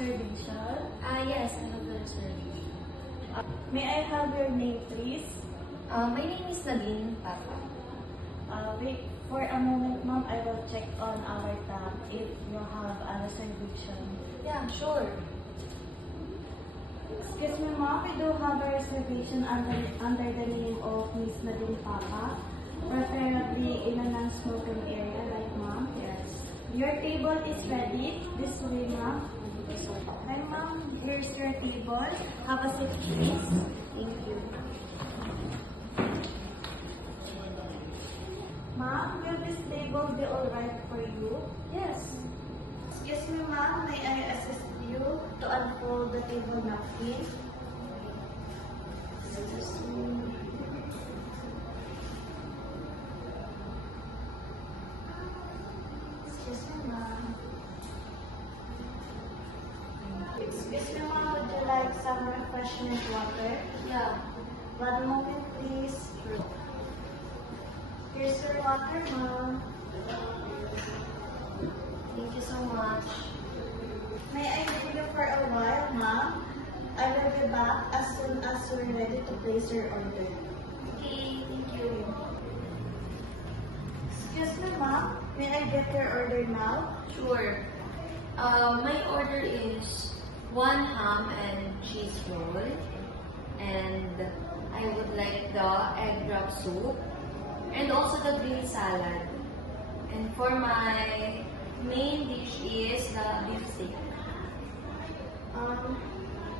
reservation? Yes, I have a reservation. May I have your name, please? My name is Nadine Papa. Wait for a moment, ma'am. I will check on our tab if you have a reservation. Yeah, sure. Excuse me, ma'am. We do have a reservation under the name of Miss Nadine Papa, preferably in a non-smoking area, right, ma'am? Yes. Your table is ready. This way, ma'am. Thank you so much. Hi, ma'am. Here's your table. Have a seat, please. Thank you. Ma'am, will this table be alright for you? Yes. Excuse me, ma'am. May I assist you to unfold the table napkin? Excuse me, ma'am. Excuse me, ma'am. Would you like some refreshment water? Yeah. One moment, please. Sure. Here's your water, ma'am. Thank you so much. May I leave you for a while, ma'am? I will be back as soon as you're ready to place your order. Okay, thank you. Excuse me, ma'am. May I get your order now? Sure. My order is 1 ham and cheese roll. And I would like the egg drop soup. And also the green salad. And for my main dish is the beef steak.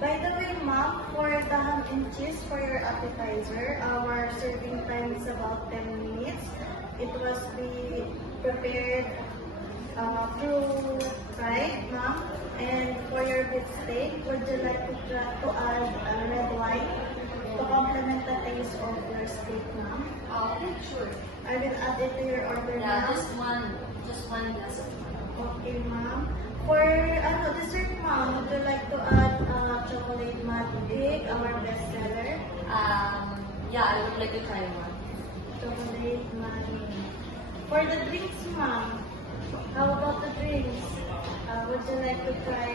By the way, ma'am, for the ham and cheese for your appetizer, our serving time is about 10 minutes. It was be prepared through fried, ma'am. And for your beef steak, would you like to add red wine to complement the taste of your steak, ma'am? Okay, sure. I will add it to your order Yeah, now. just one glass of wine. Okay, ma'am. For dessert, ma'am, would you like to add chocolate mud cake, our best seller? Yeah, I would like to try one. Chocolate mud cake. For the drinks, ma'am, how about the drinks? Would you like to try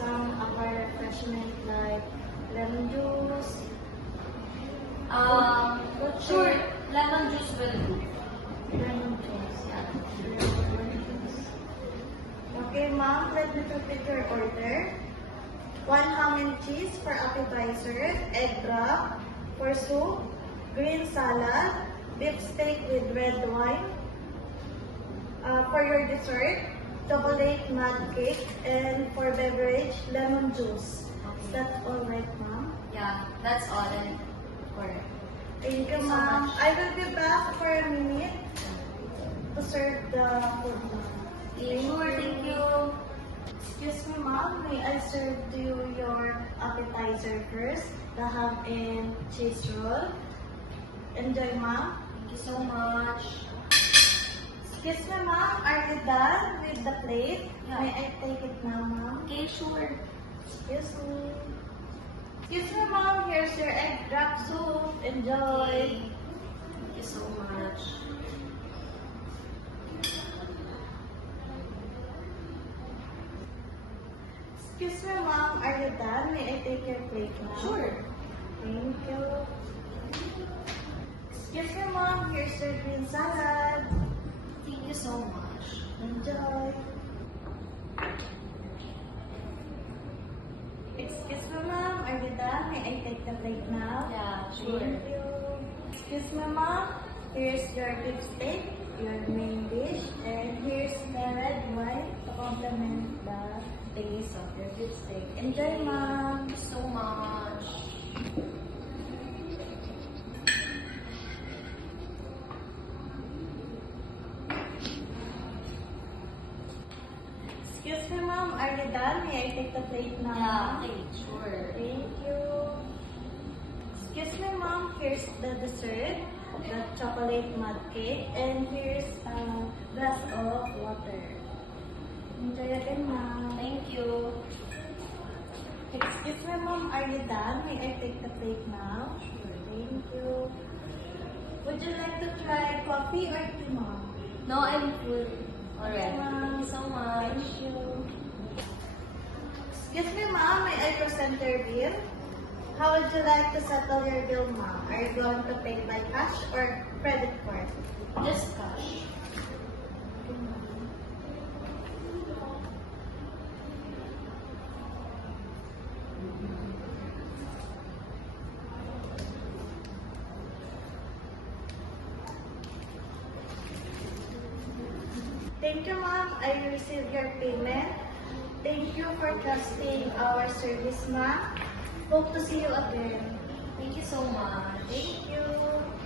some of our refreshment like lemon juice? Sure. Lemon juice will do. Lemon juice, yeah. Lemon juice. Okay, ma'am, let me repeat your order. 1 ham and cheese for appetizer, egg wrap for soup, green salad, beef steak with red wine. For your dessert, chocolate mud cake, and for beverage, lemon juice. Is that all right, ma'am? Yeah, that's all. And correct. Thank you, so ma'am. much. I will be back for a minute to serve the food, ma'am. Sure, thank you. Excuse me, ma'am. May I serve to you your appetizer first? The ham and cheese roll. Enjoy, ma'am. Thank you so much. Excuse me, ma'am. Are you done with the plate? Yeah. May I take it now, ma'am? Okay, sure. Excuse me. Excuse me, ma'am. Here's your egg drop soup. Enjoy. Thank you so much. Excuse me, ma'am. Are you done? May I take your plate now? Sure. Thank you. Excuse me, ma'am. Here's your green salad. Thank you so much. Enjoy. Excuse me, ma'am. Are you done? May I take the plate now? Yeah, sure. Thank you. Excuse me, ma'am. Here's your beef steak, your main dish, and here's the red wine to complement the taste of your beef steak. Enjoy, ma'am. Thank you so much. Excuse me, ma'am. Are you done? May I take the plate now? Yeah, okay, sure. Thank you. Excuse me, ma'am. Here's the dessert, the chocolate mud cake, and here's a glass of water. Enjoy again, ma'am. Thank you. Excuse me, ma'am. Are you done? May I take the plate now? Thank you. Would you like to try coffee or tea, ma'am? No, I'm full. Alright. Thank you, Thank you so much. Thank you. Excuse me, ma'am. May I present your bill? How would you like to settle your bill, ma'am? Are you going to pay by cash or credit card? Just cash. Thank you, ma'am. I received your payment. Thank you for trusting our service, ma'am. Hope to see you again. Thank you so much. Thank you.